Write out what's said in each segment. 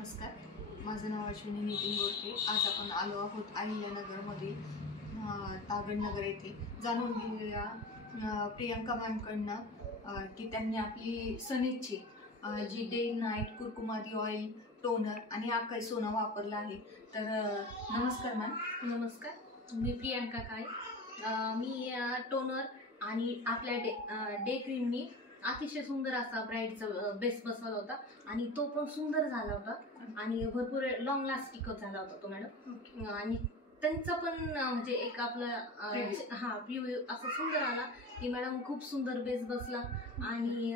नमस्कार, माझं नाव अश्विनी नितीन गोडके। आज आपण आलो आहोत अहिल्यानगरमधील तागडनगर येथे जाणून घेऊया प्रियंका मॅमकडनं की त्यांनी आपली सनेजची जी डे नाईट कुरकुमादी ऑइल टोनर आणि आकाश सोना वापरला आहे। तर नमस्कार मॅम। नमस्कार, मी प्रियंका काळे। मी टोनर आणि आपल्या डे क्रीमनी अतिशय सुंदर असा ब्राईटचा बेस बसवला होता आणि तो पण सुंदर झाला होता आणि भरपूर लॉंग लास्टिक झाला होता तो मॅडम। आणि त्यांचं पण म्हणजे एक आपला रिव्ह्यू असं सुंदर आला की मॅडम खूप सुंदर बेस बसला आणि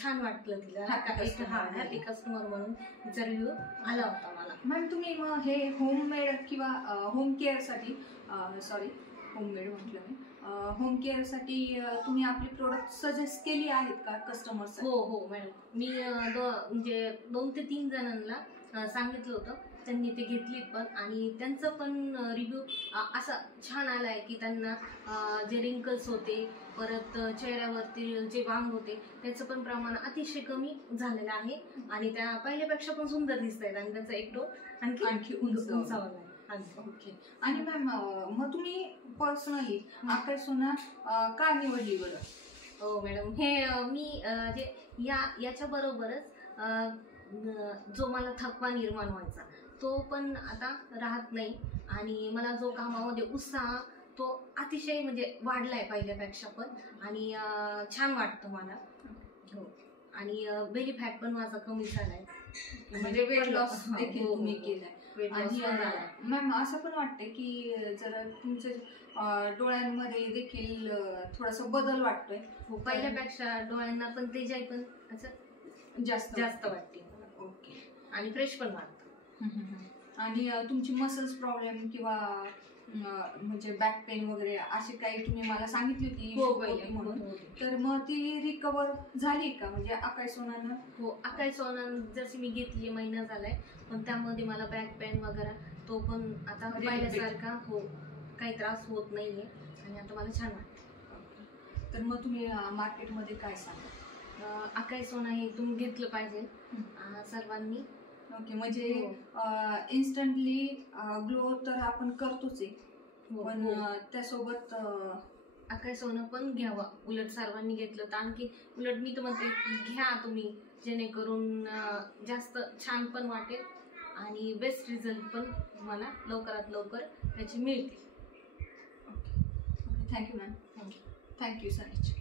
छान वाटलं तिला, हॅपी कस्टमर म्हणून तिचा रिव्ह्यू आला होता मला। मॅम तुम्ही हे होममेड किंवा होम केअरसाठी होममेड म्हटलं मी, होम केअरसाठी तुम्ही आपली प्रोडक्ट सजेस्ट केली आहेत का कस्टमर्स? हो मॅडम, मी म्हणजे 2 ते 3 जणांना सांगितलं होतं, त्यांनी ते घेतली पण आणि त्यांचं पण रिव्ह्यू असा छान आलाय की त्यांना जे रिंकल्स होते, परत चेहऱ्यावरती जे वांग होते त्याचं पण प्रमाण अतिशय कमी झालेलं आहे आणि त्या पहिल्यापेक्षा पण सुंदर दिसत आहेत आणि त्यांचा एक टोन आणखी उंचावला आहे। ओके। आणि मॅम मग तुम्ही पर्सनली आकाश सोना का निवडली बरं? हो मॅडम, हे मी जे याच्या बरोबरच जो मला थकवा निर्माण व्हायचा तो पण आता राहत नाही आणि मला जो कामामध्ये उत्साह तो अतिशय म्हणजे वाढलाय पहिल्यापेक्षा पण आणि छान वाटतं मला। हो, आणि बेली फॅट पण माझा कमी झालाय, म्हणजे वेट लॉस देखील तुम्ही केलाय। आणि मॅम असं पण वाटतंय की जर तुमच्या डोळ्यांमध्ये देखील थोडासा बदल वाटतोय? हो, पहिल्यापेक्षा डोळ्यांना पण तेजाई पण असं जास्त वाटते। ओके। आणि फ्रेश पण वाटतं। आणि तुमची मसल्स प्रॉब्लेम किंवा म्हणजे बॅक पेन वगैरे अशी काही तुम्ही मला सांगितली होती म्हणून, तर मग ती रिकवर झाली का म्हणजे आकाश सोनानं? हो, आकाश सोना जशी मी घेतली महिना झालाय पण त्यामध्ये मला बॅक पेन वगैरे तो पण आता पहिल्यासारखा काही त्रास होत नाहीये आणि आता मला छान वाटतं। तर मग तुम्ही मार्केटमध्ये काय सांगा? आकाश सोना हे तुम्ही घेतलं पाहिजे सर्वांनी। ओके, म्हणजे इन्स्टंटली ग्लो तर आपण करतोच आहे, पण त्यासोबत आकाश सोना पण घ्यावा। उलट सर्वांनी घेतलं तर आणखी उलट मी तर म्हणते घ्या तुम्ही, जेणेकरून जास्त छान पण वाटेल आणि बेस्ट रिझल्ट पण तुम्हाला लवकरात लवकर त्याचे मिळतील। Okay, thank you ma'am. थँक्यू सनेज।